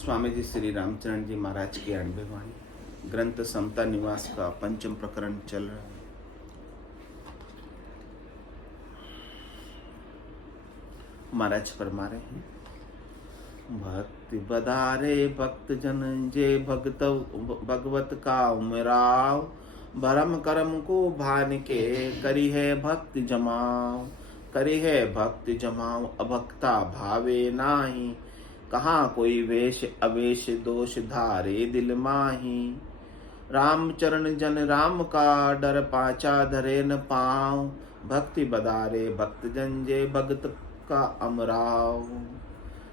स्वामी जी श्री रामचरण जी महाराज की 98 वाणी ग्रंथ समता निवास का पंचम प्रकरण चल रहा है। महाराज फरमा रहे हैं, भक्ति बधारे भक्त जन जे भगत भगवत का उमराव, भरम करम को भान के करी है भक्ति जमाओ, करी है भक्ति जमाओ अभक्ता भावे नाही, कहाँ कोई वेश अवेश दोष धारे दिल माही, राम चरण जन राम का डर पाचा धरे न पाओ, भक्ति बदारे भक्त जन जे भगत का अमराव।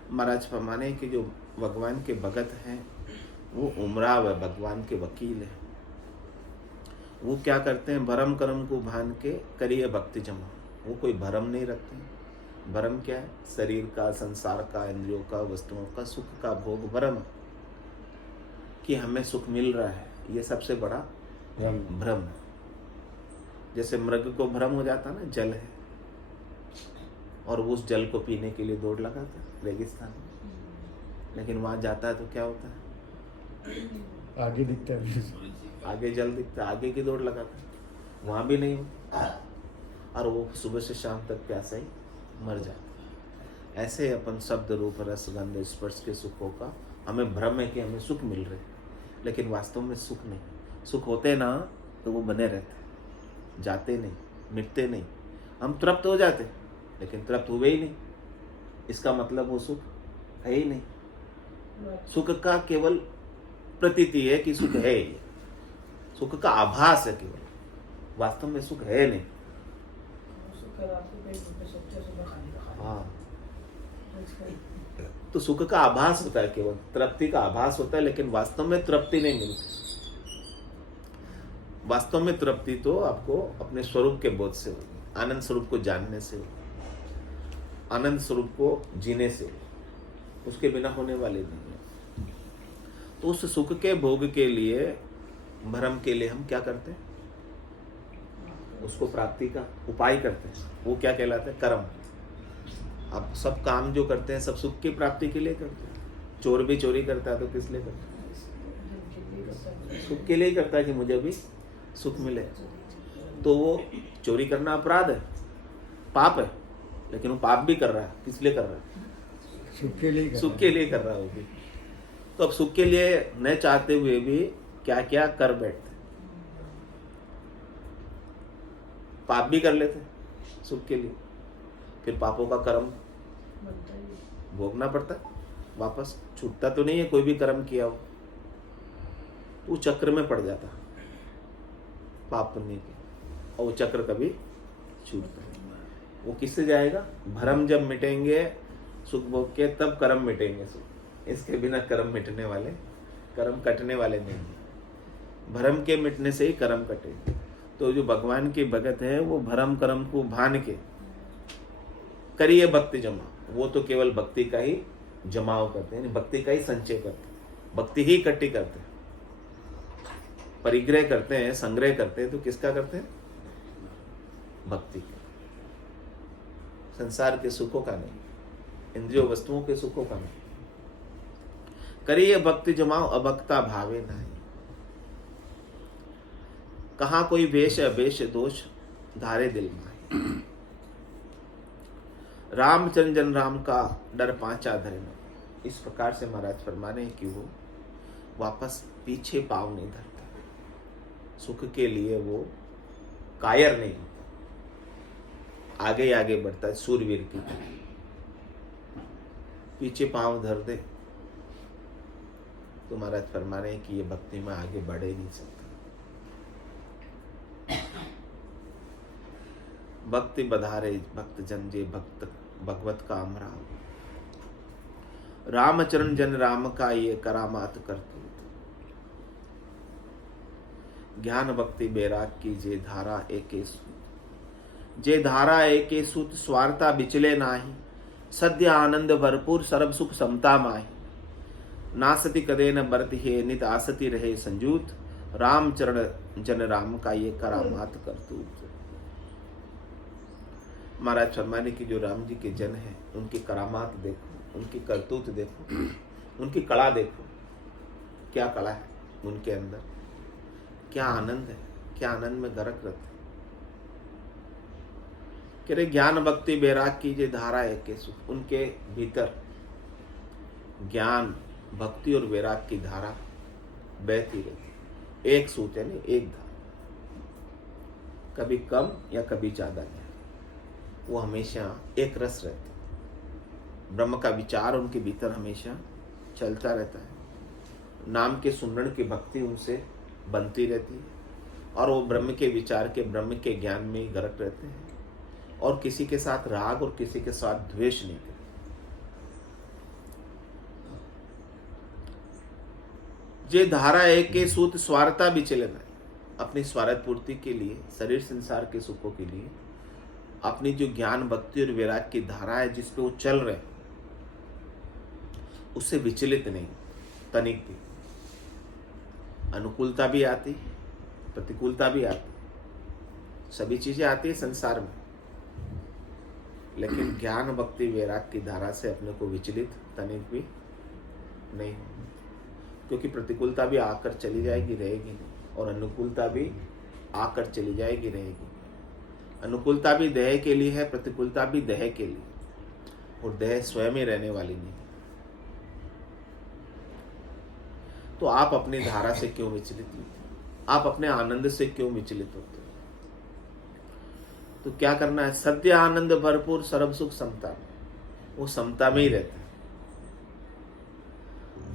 महाराज फरमाने कि जो भगवान के भगत हैं वो उमराव है, भगवान के वकील है। वो क्या करते हैं, भरम कर्म को भान के करिए भक्ति जमा। वो कोई भरम नहीं रखते। भरम क्या है? शरीर का, संसार का, इंद्रियों का, वस्तुओं का, सुख का भोग भरम, कि हमें सुख मिल रहा है, ये सबसे बड़ा भ्रम है। जैसे मृग को भ्रम हो जाता ना, जल है और वो उस जल को पीने के लिए दौड़ लगाता है रेगिस्तान में, लेकिन वहां जाता है तो क्या होता है? आगे दिखता है, आगे जल दिखता है, आगे की दौड़ लगाता है, वहां भी नहीं होता और वो सुबह से शाम तक प्यासा ही मर जाता है। ऐसे अपन शब्द रूप रस गंध स्पर्श के सुखों का हमें भ्रम है कि हमें सुख मिल रहे, लेकिन वास्तव में सुख नहीं। सुख होते ना तो वो बने रहते, जाते नहीं, मिटते नहीं। हम तृप्त हो जाते लेकिन तृप्त हुए ही नहीं, इसका मतलब वो सुख है ही नहीं। सुख का केवल प्रतीति है कि सुख है, ये सुख का आभास है केवल, वास्तव में सुख है नहीं। हाँ, तो सुख का आभास होता है, केवल तृप्ति का आभास होता है, लेकिन वास्तव में तृप्ति नहीं मिलती। वास्तव में तृप्ति तो आपको अपने स्वरूप के बोध से होगी, आनंद स्वरूप को जानने से, आनंद स्वरूप को जीने से, उसके बिना होने वाले नहीं है। तो उस सुख के भोग के लिए, भ्रम के लिए हम क्या करते हैं? उसको प्राप्ति का उपाय करते हैं। वो क्या कहलाता है? कर्म। अब सब काम जो करते हैं सब सुख की प्राप्ति के लिए करते हैं। चोर भी चोरी करता है तो किस लिए करता है? सुख के लिए करता है कि मुझे भी सुख मिले। तो वो चोरी करना अपराध है, पाप है, लेकिन वो पाप भी कर रहा है। किस लिए कर रहा है? सुख के लिए सुख के लिए कर रहा है वो भी। तो अब सुख के लिए न चाहते हुए भी क्या क्या कर बैठते, पाप भी कर लेते सुख के लिए, फिर पापों का कर्म भोगना पड़ता, वापस छूटता तो नहीं है। कोई भी कर्म किया हो वो चक्र में पड़ जाता पाप पुण्य के, और वो चक्र कभी छूटता नहीं। वो किससे जाएगा? भरम जब मिटेंगे सुख भोग के, तब कर्म मिटेंगे सुख। इसके बिना कर्म मिटने वाले, कर्म कटने वाले नहीं है। भरम के मिटने से ही कर्म कटेंगे। तो जो भगवान के भगत है वो भरम कर्म को भान के करिए भक्ति जमा। वो तो केवल भक्ति का ही जमाव करते हैं, भक्ति का ही संचय करते हैं, भक्ति ही इकट्ठी करते हैं। परिग्रह करते हैं, संग्रह करते हैं, तो किसका करते हैं? भक्ति का। संसार के सुखों का नहीं, इंद्रियों वस्तुओं के सुखों का नहीं। करिए भक्ति जमाओ अभक्ता भावे नहीं, कहाँ कोई वेश अवेश दोष धारे दिल में, रामचंद्र जन राम का डर पांचा धरे न। इस प्रकार से महाराज फरमाने कि वो वापस पीछे पाँव नहीं धरता, सुख के लिए वो कायर नहीं होता, आगे आगे बढ़ता है सूरवीर की तरह। पीछे पाँव धर दे तो महाराज फरमा रहे हैं कि ये भक्ति में आगे बढ़ ही नहीं सकता। भक्ति बधारे भक्त जन जे भक्त भगवत का अमराव, रामचरण जन राम का ये करामात करतूत, ज्ञान भक्ति बैराग की जे धारा एके सूत, जे धारा एके सूत स्वार्था बिचले नाही, सद्य आनंद भरपूर सर्व सुख समता माही, नासति कदे न बरति है नित आसति रहे संजूत, रामचरण जन राम का ये करामात करतूत। महाराज फरमाने की जो राम जी के जन हैं उनकी करामात देखो, उनकी करतूत देखो, उनकी कला देखो, क्या कला है उनके अंदर, क्या आनंद है, क्या आनंद में गरक रहते हैं। कह रहे ज्ञान भक्ति वैराग की जे धारा है के सुख, उनके भीतर ज्ञान भक्ति और वैराग की धारा बहती रहती, एक सूत यानी एक धारा, कभी कम या कभी ज्यादा नहीं, वो हमेशा एक रस रहती है। ब्रह्म का विचार उनके भीतर हमेशा चलता रहता है, नाम के सुमरण की भक्ति उनसे बनती रहती है, और वो ब्रह्म के विचार के, ब्रह्म के ज्ञान में ही गरक रहते हैं, और किसी के साथ राग और किसी के साथ द्वेष नहीं करते। जे धारा है के सूत स्वार्थता भी चलेना है, अपनी स्वार्थ पूर्ति के लिए, शरीर संसार के सुखों के लिए, अपनी जो ज्ञान भक्ति और वैराग की धारा है जिस पे वो चल रहे हैं, उससे विचलित नहीं, तनिक भी। अनुकूलता भी आती, प्रतिकूलता भी आती, सभी चीजें आती है संसार में, लेकिन ज्ञान भक्ति वैराग की धारा से अपने को विचलित तनिक भी नहीं, क्योंकि प्रतिकूलता भी आकर चली जाएगी, रहेगी नहीं, और अनुकूलता भी आकर चली जाएगी, रहेगी। अनुकूलता भी देह के लिए है, प्रतिकूलता भी देह के लिए, और देह स्वयं ही रहने वाली नहीं। तो आप अपनी धारा से क्यों विचलित होते हो? आप अपने आनंद से क्यों विचलित होते हो? तो क्या करना है? सत्य आनंद भरपूर सर्व सुख समता, वो समता में ही रहता है।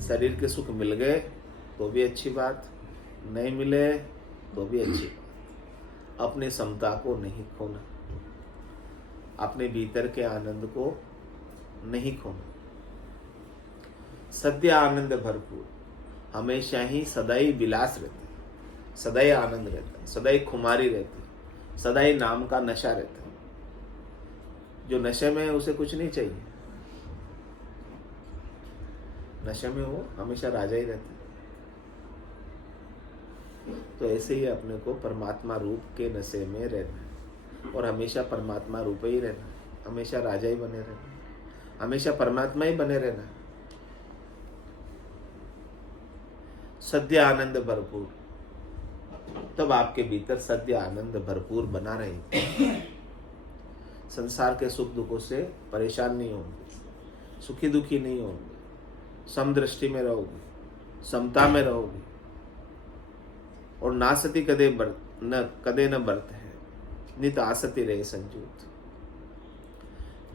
शरीर के सुख मिल गए तो भी अच्छी बात, नहीं मिले तो भी अच्छी बात। अपने समता को नहीं खोना, अपने भीतर के आनंद को नहीं खोना। सद्य आनंद भरपूर, हमेशा ही सदैव विलास रहता है, सदैव आनंद रहता है, सदैव खुमारी रहती है, सदैव नाम का नशा रहता है। जो नशे में है उसे कुछ नहीं चाहिए, नशे में वो हमेशा राजा ही रहता है। तो ऐसे ही अपने को परमात्मा रूप के नशे में रहना है, और हमेशा परमात्मा रूप ही रहना है, हमेशा राजा ही बने रहना है, हमेशा परमात्मा ही बने रहना है। सद्य आनंद भरपूर, तब आपके भीतर सद्य आनंद भरपूर बना रहे। संसार के सुख दुखों से परेशान नहीं होंगे, सुखी दुखी नहीं होंगे, समदृष्टि में रहोगे, समता में रहोगे, और नासति कदे न बरत है, नित आसति रहे संजूत।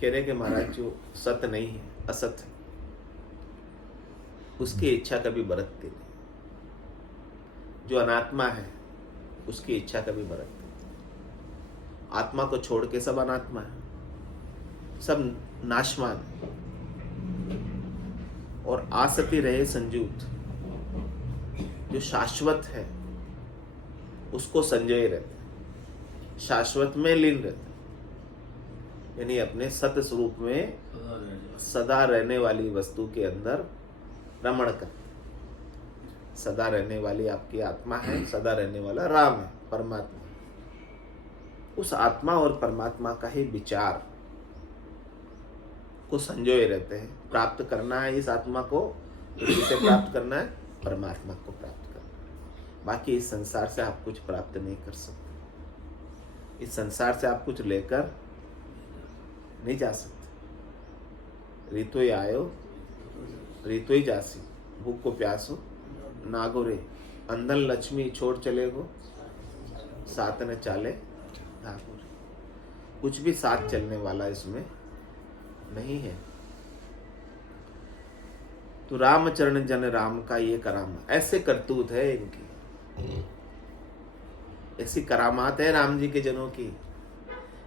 कह रहे कि महाराज जो सत्य नहीं है, असत है, उसकी इच्छा कभी बरतती नहीं। जो अनात्मा है उसकी इच्छा कभी बरतती नहीं। आत्मा को छोड़ के सब अनात्मा है, सब नाशवान है, और आसति रहे संजूत, जो शाश्वत है उसको संजय रहते हैं, शाश्वत में लीन रहते हैं, यानी अपने सत्य स्वरूप में सदा रहने वाली वस्तु के अंदर रमण कर। सदा रहने वाली आपकी आत्मा है, सदा रहने वाला राम है, परमात्मा। उस आत्मा और परमात्मा का ही विचार को संजोए रहते हैं। प्राप्त करना है इस आत्मा को, तो किसे प्राप्त करना है? परमात्मा को प्राप्त करना है। बाकी इस संसार से आप कुछ प्राप्त नहीं कर सकते, इस संसार से आप कुछ लेकर नहीं जा सकते। रीतो ही आयो रीतो ही जासी, भूख को प्यासो नागो रे, अंदर लक्ष्मी छोड़ चले गो, साथ न चाले नागो रे। कुछ भी साथ चलने वाला इसमें नहीं है। तो रामचरण जन राम का ये करामा, ऐसे करतूत है इनकी, ऐसी करामात है राम जी के जनों की,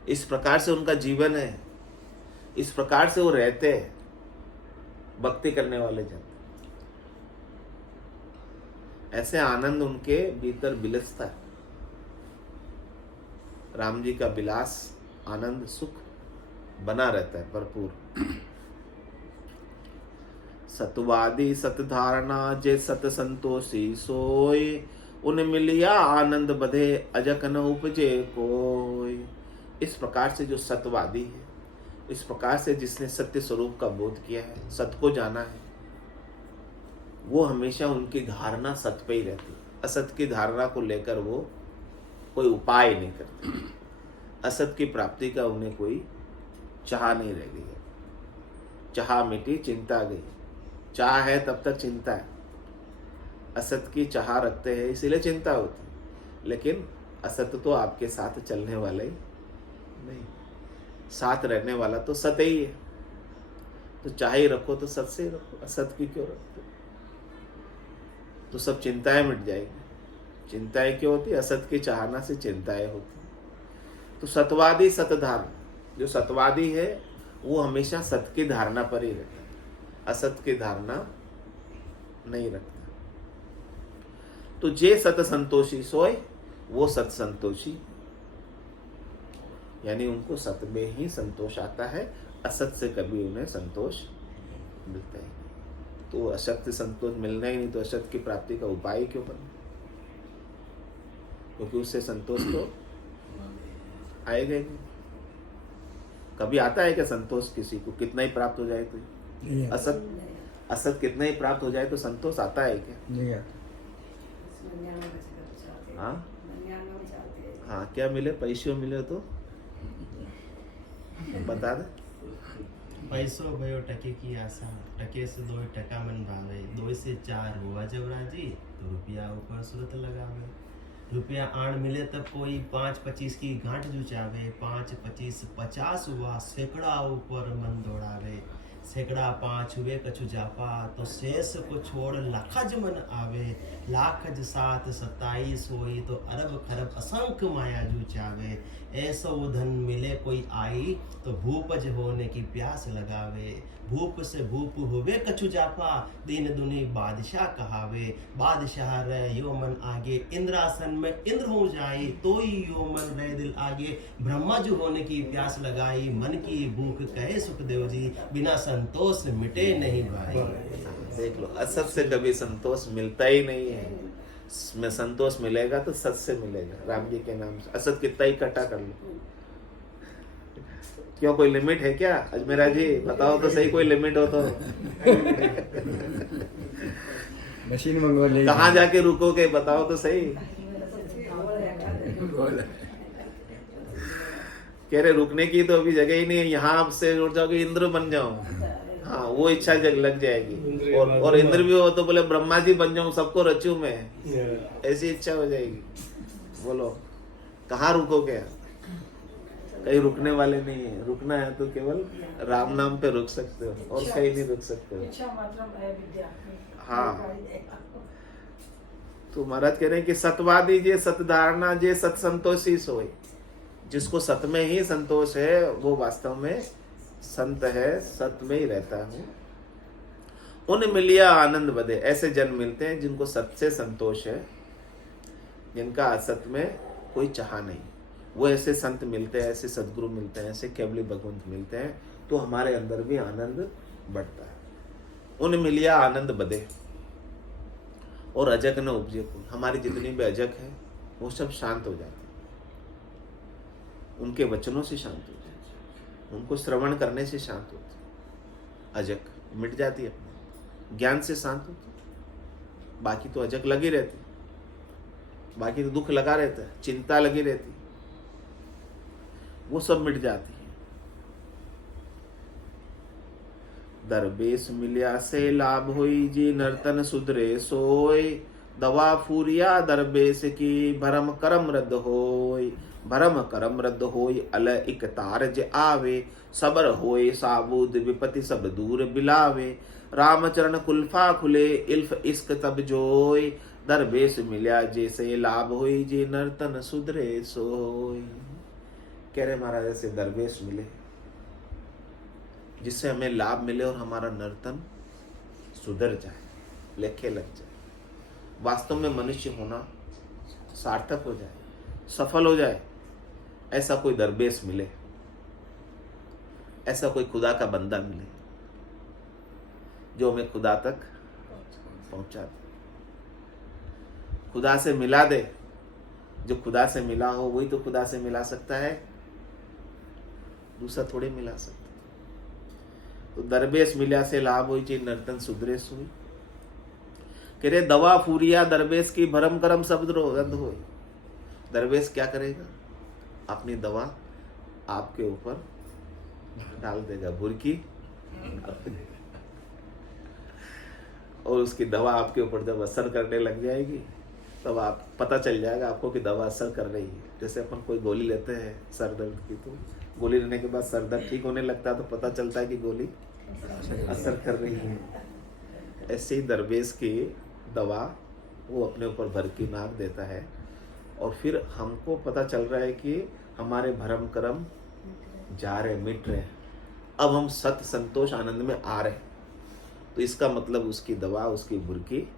इस प्रकार से उनका जीवन है, इस प्रकार से वो रहते हैं भक्ति करने वाले जन। ऐसे आनंद उनके भीतर बिलसता है। राम जी का विलास, आनंद, सुख बना रहता है भरपूर। सतवादी सत धारणा जे सत संतोषी सोय, उन मिलिया आनंद बधे अजक न उपजे कोय। इस प्रकार से जो सत्यवादी है, इस प्रकार से जिसने सत्य स्वरूप का बोध किया है, सत्य को जाना है, वो हमेशा उनकी धारणा सत्य पे ही रहती है। असत्य की धारणा को लेकर वो कोई उपाय नहीं करते। असत्य की प्राप्ति का उन्हें कोई चाह नहीं रह गई है। चाह मिटी, चिंता गई। चाह है तब तक चिंता है। असत्य की चाह रखते हैं इसीलिए चिंता होती है। लेकिन असत्य तो आपके साथ चलने वाला ही नहीं, साथ रहने वाला तो सत्य ही है। तो चाह ही रखो तो सत्य से ही रखो, असत्य की क्यों रखते? तो सब चिंताएं मिट जाएगी। चिंताएं क्यों होती? असत्य की चाहना से चिंताएं होती। तो सतवादी सतधारणा, जो सतवादी है वो हमेशा सत्य की धारणा पर ही रहता है, असत्य की धारणा नहीं रखता। तो जे सत संतोषी सोय वो सत संतोषी, यानी उनको सत्य में ही संतोष आता है, असत से कभी उन्हें संतोष मिलता ही नहीं। तो असत से संतोष मिलना ही नहीं तो असत की प्राप्ति का उपाय क्यों करना? क्योंकि उससे संतोष तो आएगा ही नहीं। कभी आता है क्या संतोष किसी को? कितना ही प्राप्त हो जाए तो असत कितना ही प्राप्त हो जाए तो संतोष आता है क्या? नहीं आता। हाँ हाँ, क्या मिले? पैसे मिले तो बता दे। पैसो भयो टके की आशा, टके से 2 टका मन भावे, 2 से 4 हुआ जब राजी, तो रुपया ऊपर सूरत लगावे। रुपया आण मिले तब कोई 5-25 की गांठ जुचावे, 5-25 50 हुआ सैकड़ा ऊपर मन दौड़ावे। सैकड़ा 5 हुए कछु जापा, तो शेष को छोड़ लाखज मन आवे। लाखज 7 27 होई, तो अरब खरब असंख्य माया जुचावे। ऐसो धन मिले कोई आई, तो भूपज होने की प्यास लगावे। भूप से भूप होवे कछु जापा, दीन दुनी बादशाह कहावे। बादशाह रह यो मन आगे, इंद्रासन में इंद्र हो जाए। तो ही यो मन रह दिल आगे, ब्रह्मा जो होने की प्यास लगाई। मन की भूख कहे सुखदेव जी, बिना संतोष मिटे नहीं भाई। देख लो, असत से कभी संतोष मिलता ही नहीं है। में संतोष मिलेगा तो सत से मिलेगा, राम जी के नाम से। असत कितना ही इकट्ठा कर लो, क्यों कोई लिमिट है क्या? अजमेरा जी बताओ तो सही, कोई लिमिट हो तो। मशीन मंगवा ले। कहाँ जाके रुकोगे बताओ तो सही। कह रहे रुकने की तो अभी जगह ही नहीं है, यहाँ आपसे उठ जाओगे इंद्र बन जाओ। हाँ, वो इच्छा जग लग जाएगी। और इंद्र भी हो तो बोले ब्रह्मा जी बन जाऊं, सबको रचूं मैं, ऐसी इच्छा हो जाएगी। बोलो कहाँ रुकोगे? कहीं रुकने वाले नहीं है। रुकना है तो केवल राम नाम पे रुक सकते हो, और कहीं नहीं रुक सकते हो। हाँ, तो महाराज कह रहे हैं कि सतवादी जे सतधारणा जे सत संतोषी सोए। जिसको सत में ही संतोष है वो वास्तव में संत है, सत्य में ही रहता हूँ। उन मिलिया आनंद बदे, ऐसे जन मिलते हैं जिनको सत्य से संतोष है, जिनका असत में कोई चाह नहीं। वो ऐसे संत मिलते हैं, ऐसे सदगुरु मिलते हैं, ऐसे केवली भगवंत मिलते हैं, तो हमारे अंदर भी आनंद बढ़ता है। उन मिलिया आनंद बदे, और अजक न उपजे को, हमारी जितनी भी अजक है वो सब शांत हो जाती, उनके वचनों से शांत हो जाती, उनको श्रवण करने से शांत होती। अजक मिट जाती है, अपने ज्ञान से शांत होती। बाकी तो अजक लगी रहती, बाकी तो दुख लगा रहता है, चिंता लगी रहती, वो सब मिट जाती है। दरबेश मिलिया से लाभ होई, जी नर्तन सुधरे सोय। दवा फूरिया दरबेश की, भरम करम रद्द होय। भरम करम रद्द होय, अल इक तारज आवे। सबर होय साबूद विपति सब दूर बिलावे। रामचरण कुल्फा खुले, इल्फ इश्क तब जोय। दरबेश मिलिया जैसे लाभ होई, जी नर्तन सुधरे सोय। कह रहे महाराज ऐसे दरवेश मिले जिससे हमें लाभ मिले और हमारा नर्तन सुधर जाए, लेखे लग जाए, वास्तव में मनुष्य होना सार्थक हो जाए, सफल हो जाए। ऐसा कोई दरवेश मिले, ऐसा कोई खुदा का बंदा मिले जो हमें खुदा तक पहुंचा दे, खुदा से मिला दे। जो खुदा से मिला हो वही तो खुदा से मिला सकता है, दूसरा थोड़े मिला सकता। तो दरवेश मिला से लाभ हुई, नर्तन सुधरे सोई। कह रहे दवा फूरिया दरवेश की भरम करम शब्द रद्द हो। दरवेश क्या करेगा? अपनी दवा आपके ऊपर डाल देगा, भुरकी, और उसकी दवा आपके ऊपर जब असर करने लग जाएगी तब आप पता चल जाएगा आपको कि दवा असर कर रही है। जैसे अपन कोई गोली लेते हैं सर दर्द की, तो गोली लेने के बाद सर दर्द ठीक होने लगता है तो पता चलता है कि गोली असर कर रही है। ऐसे ही दरवेश की दवा वो अपने ऊपर भर की नाक देता है और फिर हमको पता चल रहा है कि हमारे भरम कर्म जा रहे, मिट रहे, अब हम सत संतोष आनंद में आ रहे। तो इसका मतलब उसकी दवा, उसकी बुरकी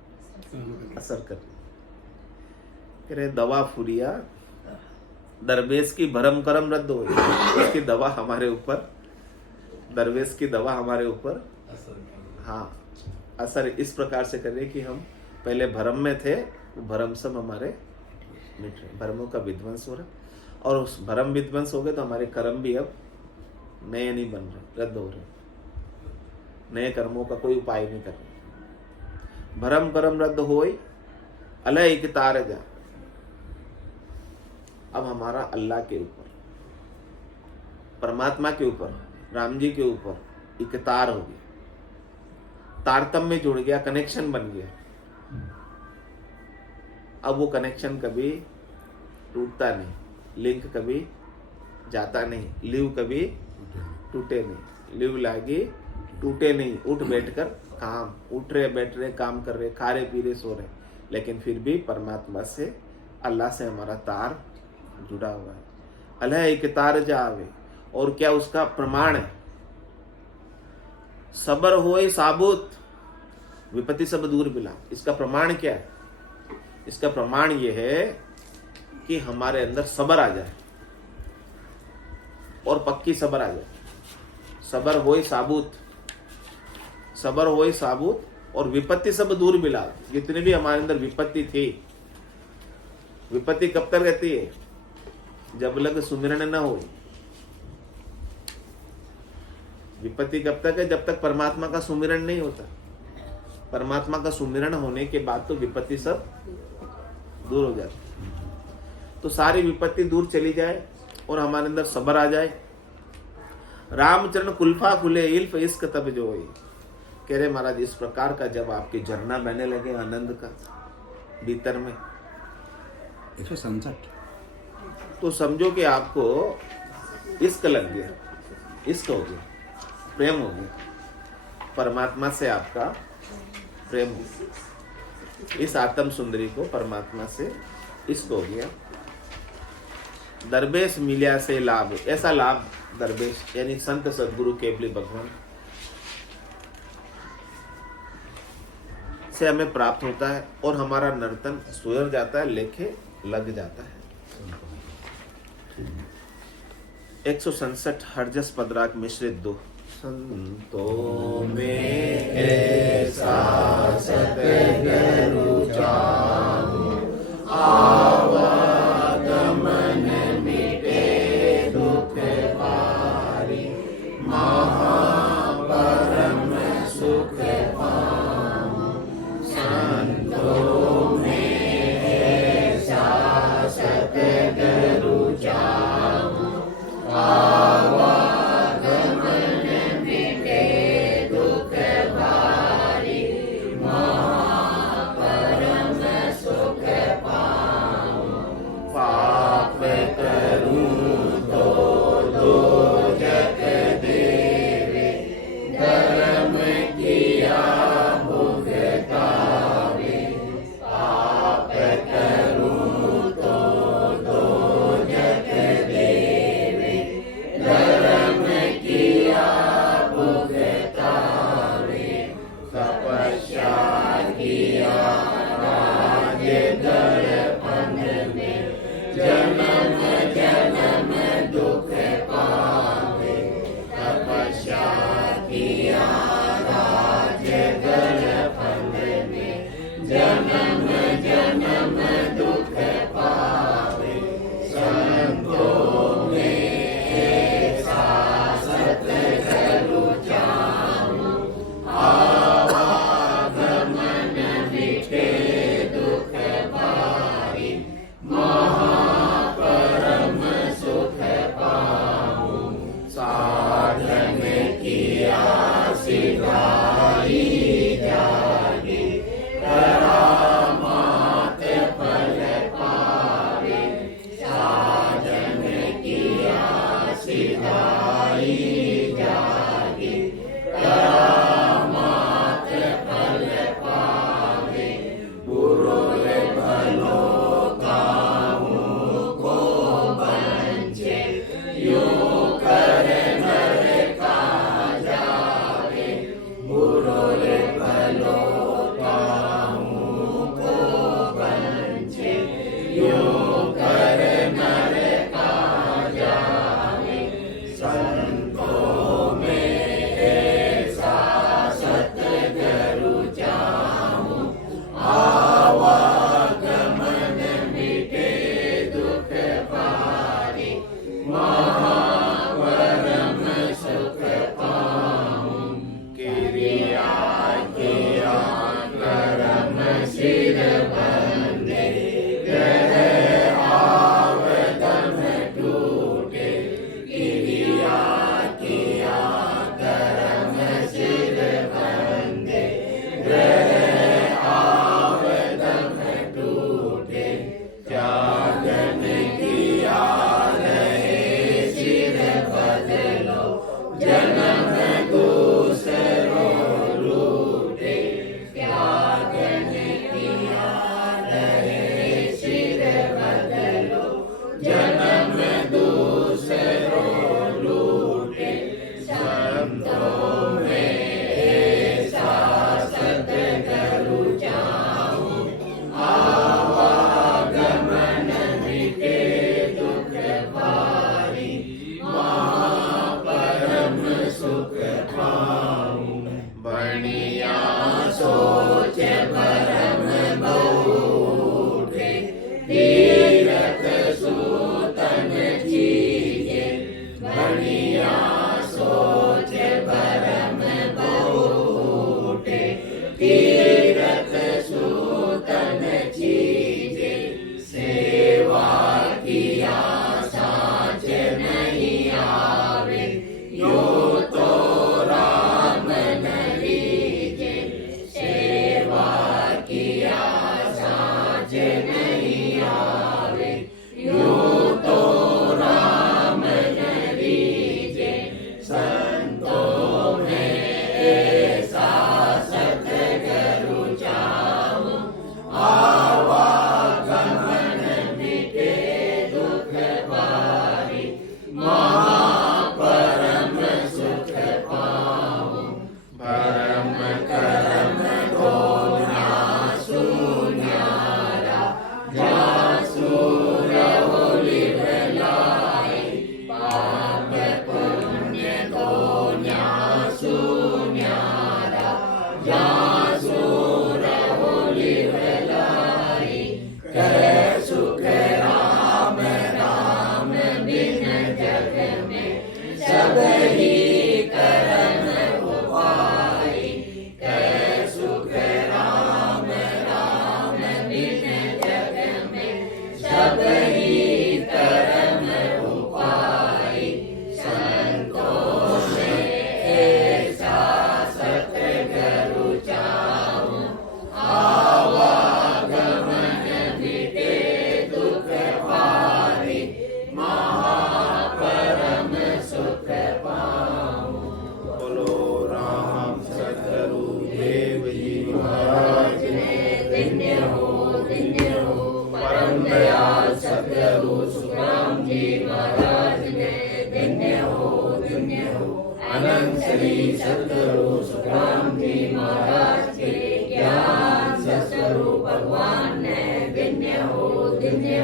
असर कर रही। कह रहे दवा फुरिया दरवेश की भरम कर्म रद्द हो। उसकी दवा हमारे ऊपर, दरवेश की दवा हमारे ऊपर हाँ असर इस प्रकार से कर रही कि हम पहले भरम में थे, वो भरम सब हमारे मिट रहे, भरमों का विध्वंस हो रहा, और उस भरम विध्वंस हो गए तो हमारे कर्म भी अब नए नहीं बन रहे, रद्द हो रहे, नए कर्मों का कोई उपाय नहीं कर रहे। भरम कर्म रद्द होई अलय एक तार जा। अब हमारा अल्लाह के ऊपर, परमात्मा के ऊपर, राम जी के ऊपर एक तार हो गया, तारतम्य जुड़ गया, कनेक्शन बन गया। अब वो कनेक्शन कभी टूटता नहीं, लिंक कभी जाता नहीं, लिव कभी टूटे नहीं, लिव लागी टूटे नहीं। उठ बैठकर काम, उठ रहे बैठ रहे काम कर रहे, खा रहे पी रहे सो रहे, लेकिन फिर भी परमात्मा से, अल्लाह से हमारा तार जुड़ा हुआ है। अलह एक तार जावे, और क्या उसका प्रमाण है? सबर होए साबुत विपत्ति सब दूर मिला। इसका प्रमाण क्या है? इसका प्रमाण यह है कि हमारे अंदर सबर आ जाए, और पक्की सबर आ जाए। सबर होए साबुत, सबर होए साबुत, और विपत्ति सब दूर मिला। जितने भी हमारे अंदर विपत्ति थी, विपत्ति कब तक रहती है? जब लग सुमिरन न हो। विपत्ति कब तक है? जब तक परमात्मा का सुमिरन नहीं होता। परमात्मा का सुमिरन होने के बाद तो विपत्ति सब दूर हो जाती। तो सारी विपत्ति दूर चली जाए और हमारे अंदर सबर आ जाए। रामचरण कुल्फा खुले इल्फ इश्क तब जो होई। कह रहे महाराज इस प्रकार का जब आपके झरना बहने लगे आनंद का भीतर में 167, तो समझो कि आपको इश्क लग गया, इश्क हो गया, प्रेम हो गया, परमात्मा से आपका प्रेम हो गया। इस आत्म सुंदरी को परमात्मा से इश्क हो गया। दरवेश मिलिया से लाभ, ऐसा लाभ दरवेश यानी संत सदगुरु केवली भगवान से हमें प्राप्त होता है, और हमारा नर्तन सुधर जाता है, लेखे लग जाता है। 167 हरजस पदराग मिश्रित 2। संतों में ऐसा सतगुरु चाहूं, आवागमन मिटे दुख पारी, महापरम सुख पाऊं। संतों में ऐसा सतगुरु चाहूं, आवागमन मिटे दुख भारी, महापरम सुख पाऊं। पाप करूं तो दोजख देवे, धर्म किया भुगतावे। पाप करूं तो दोजख देवे, धर्म किया भुगतावे। तपस्या किया राज दर्पण में, जन्म जन्म दुख पावे। तपस्या किया राज दर्पण में, जन्म जन्म दुख पावे। संतों में ऐसा सतगुरु चाहूं, आवागमन मिटे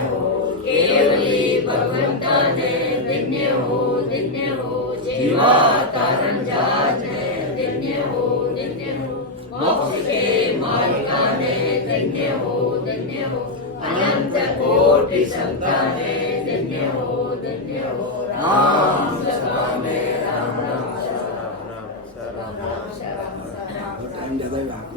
हो केवली भगवंता ने धन्य हो जीवा तारण जात ने धन्य हो मोक्ष के मालिका ने धन्य हो अनंत कोटि संता ने धन्य हो राम सभा में राम टाइम ज़्यादा